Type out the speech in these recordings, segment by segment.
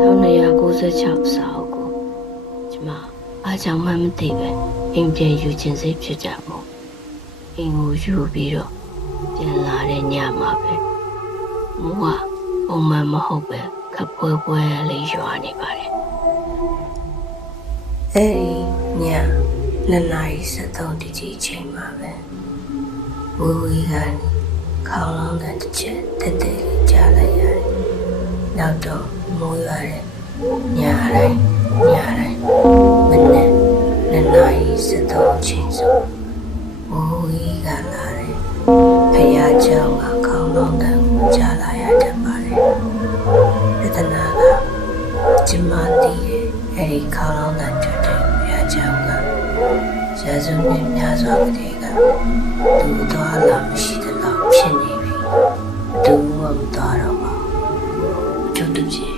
1996စာအုပ်ကိုကျမအားကြောင့်မှမသိပဲအိမ်ပြန်ယူခြင်းစိတ်ဖြစ်ကြမို့အိမ်ကိုယူပြီးတော့ပြန်လာတဲ့ညမှာပဲမိုးကပုံမှန်မဟုတ်ပဲခပ်ပွဲပွဲလေးရွာနေပါတယ်အဲ့ဒီည2 နာရီ73တိတိချိန်မှာပဲဝူဝီကခေါင်းလုံးတဲ့တစ်ချက်တက်တက်လေးကြားလိုက်ရတယ်နောက်တော့မိုးရွာတဲ့ညတိုင်းမနေ့2 နာရီ73ချိန်ဆိုဝူဝီကလာတယ်ဖယားကျောင်းကခေါင်းလုံးတဲ့ကိုကြားလာရတတ်ပါတယ်ပြဿနာကကျမသိတယ်အဲ့ဒီခေါင်းလုံးတဲ့တွေ့တဲ့ဖယားကျောင်းကရာဇဝတ်များစွာကလေးကသူ့သွားလာမရှိတဲ့လောက်ဖြစ်နေပြီသူ့မသွားတော့ပါဘူးကျုပ်တို့ကြီး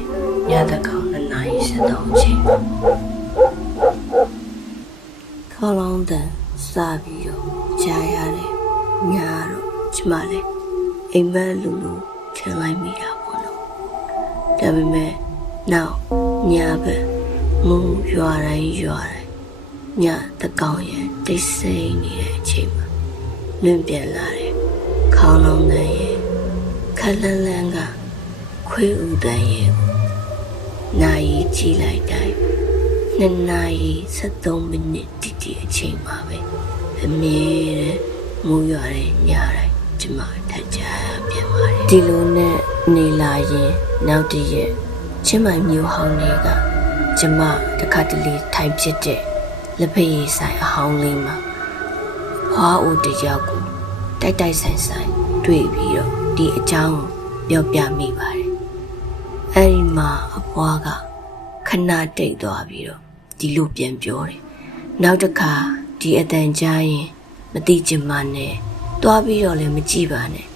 ညတကောင်2 နာရီ73ချိန်ခေါင်းလုံးတဲ့စားပြီးတော့ကြားရတယ်ညတော့ကျမလည်းအိမ်မက်လူထင်လိုက်မိတာပေါ့နော်ဒါပေမဲ့နောက်ညပဲမူရွာတိုင်းညတကောင်ရဲ့တိတ်ဆိတ်နေတဲ့အချိန်မှာလွင့်ပြန်လာတယ်ခေါင်းလုံးတဲ့ရဲ့ခက်လန်းလန်းကခွေးဥတန်ရဲ့နာရီကြည့်လိုက်တိုင်း2 နာရီ73မိနစ်တိတိအချိန်မှာပဲအမြဲတမ်းမူရွာတဲ့ညတိုင်းကျမထကြပြန်ပါတယ်ဒီလိုနဲ့နေလာရင်နောက်တည့်ရက်ချင်းမိုင်မျိုးဟောင်းတွေကကျမတစ်ခါတလေထိုင်ဖြစ်တဲ့လက်ဖက်ရည်ဆိုင်အဟောင်းလေးမှာဖွားဦးတယောက်ကိုတိုက်ဆိုင်တွေ့ပြီးတော့ဒီအကြောင်းကိုပြောပြမိပါတယ်အဲ့ဒီမှာအဖွားကခဏတိတ်သွားပြီးတော့ဒီလိုပြန်ပြောတယ်နောက်တစ်ခါဒီအတန်ကြားရင်မသိချင်မှနဲ့တွားပြီးတော့လည်းမကြည့်ပါနဲ့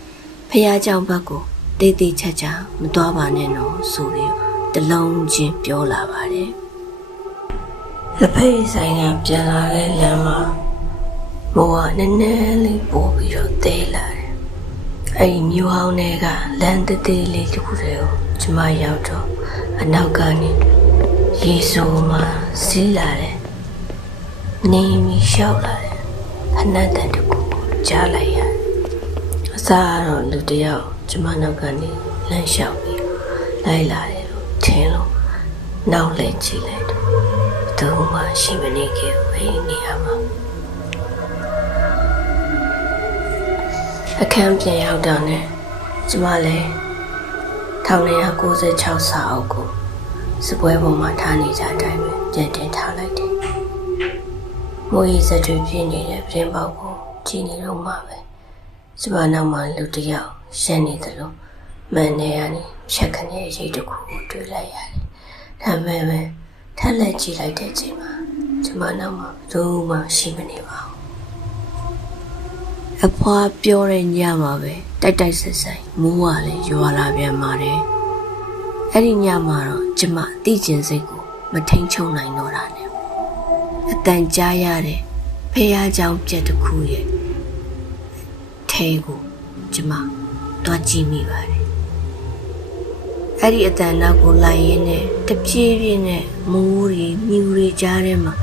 ဖះเจ้าဘက်ကိုတေးသေးချာချာမတွားပါနဲ့နော်ဆိုပြီးတလုံးချင်းပြောလာပါတယ်လက်ဖက်ဆိုင်ကပြန်လာတဲ့လမ်းမှာမိုးကနည်းနည်းလေးပို့ပြီးတော့တဲလာတယ်အဲ့ဒီမြို့ဟောင်းတွေကလမ်းတသေးလေးတစ်ခုတည်းကိုကျမရောက်တော့အနောက်ကနေရေဆိုးမှစီးလာတယ်နေမီလျှောက်လာတယ်အနတ်တန်တကူကြားလိုက်ရတယ်အစားတော့လူတယောက်ကျမနောက်ကနေလမ်းလျှောက်ပြီးလိုက်လာတယ်လို့ထင်လို့နောက်လဲကြည့်လိုက်တော့သူမှရှိမနေခဲ့ဝေးနေရမှာအခန်းပြန်ရောက်တော့နဲ့ကျမလည်း1996စာအုပ်ကိုစပွဲပေါ်မှာထားနေကြတိုင်းပဲပြန်တင်ထားလိုက်တယ်မိုးရေစက်တွေပြင်းနေတဲ့ပြင်ပေါက်ကိုကြည့်နေတော့မှပဲကျမနောက်မှာလူတယောက်ရှက်နေတယ်လို့မှန်နေရနေဖြတ်ခနဲ့ရိတ်တစ်ခုကိုတွေ့လိုက်ရတယ်ဒါပေမဲ့ထက်လက်ကြည့်လိုက်တဲ့အချိန်မှာကျမနောက်မှာဘယ်သူမှရှိမနေပါဘူးအဖွားပြောတဲ့ညမှာပဲတိုက်ဆိုင်မိုးကလည်းရွာလာပြန်ပါတယ်အဲ့ဒီညမှာတော့ကျမသိကျင်စိတ်ကိုမထိန်ချုံနိုင်တော့တာနဲ့အတန်ကြားရတဲ့ဖះเจ้าပြက်တစ်ခုရဲ့ထဲကိုကျမတွားကြည့်မိပါတယ်အဲ့ဒီအတန်နောက်ကိုလိုက်ရင်းနဲ့တပြေးပြေးနဲ့မိုးရီမြူရီကြားထဲမှာ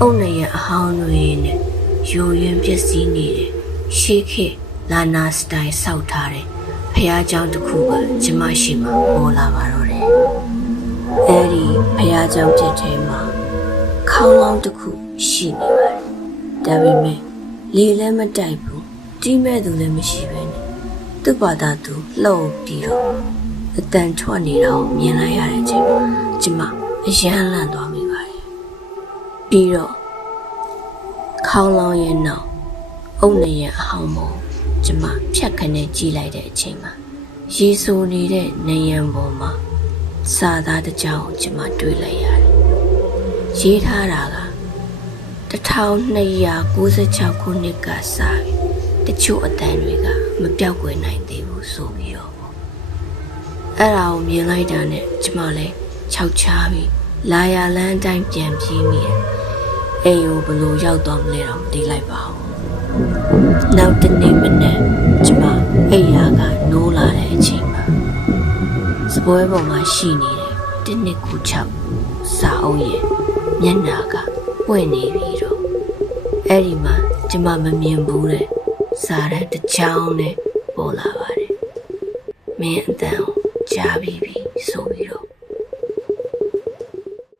အုတ်နဲ့ရအဟောင်းတွေနဲ့ယိုယွင်းပျက်စီးနေတဲ့ရှေးခေတ်လာနာစတိုင်ဆောက်ထားတဲ့ဖះเจ้าတစ်ခုကကျမရှိမှပေါ်လာပါတော့တယ်အဲ့ဒီဖះเจ้าပြက်ထဲမှာခေါင်းလောင်းတစ်ခုရှိနေပါတယ်ဒါပေမဲ့လေလည်းမတိုက်ဘူးကြီးမဲ့သူလည်းမရှိပဲနဲ့သူ့ဘာသာသူလှုပ်ပြီးတော့အတန်ထွက်နေတာကိုမြင်လိုက်ရတဲ့အချိန်မှာကျမအယမ်းလန့်သွားမိပါတယ်ပြီးတော့ခေါင်းလောင်းရဲ့နောက်အုတ်နဲ့ရဲ့အဟောင်းပေါ်ကျမဖြတ်ခနဲ့ကြည့်လိုက်တဲ့အချိန်မှာရေဆိုနေတဲ့နေရန်ပေါ်မှာစာသားတစ်ကြောင်းကျမတွေ့လိုက်ရတယ်ရေးထားတာက1296ခုနှစ်ကစပြီးတချို့အတန်တွေကမပြောက်ကွယ်နိုင်သေးဘူးဆိုပြီးတော့အဲ့ဒါကိုမြင်လိုက်တာနဲ့ကျမလည်းခြောက်ချားပြီးလာရလန်းအတိုင်းပြန်ပြေးမိတယ်အိမ်ကိုဘလို့ရောက်သွားမလဲတော့မသိလိုက်ပါဘူးနောက်တနေ့မနေ့ကျမအိမ်ယာကနိုးလာတဲ့အချိန်မှာစပွဲပေါ်မှာရှိနေတဲ့ဖ 1နှစ်ကို6စာအုပ်ရဲ့မျက်နှာကပွင့်နေပြီတော့အဲ့ဒီမှာကျမမမြင်ဘူးတဲ့စာတန်းတစ်ချောင်းနဲ့ပေါ်လာပါတယ်မင်းအတန်ကိုကြားပြီးပြီဆိုပြီးတော့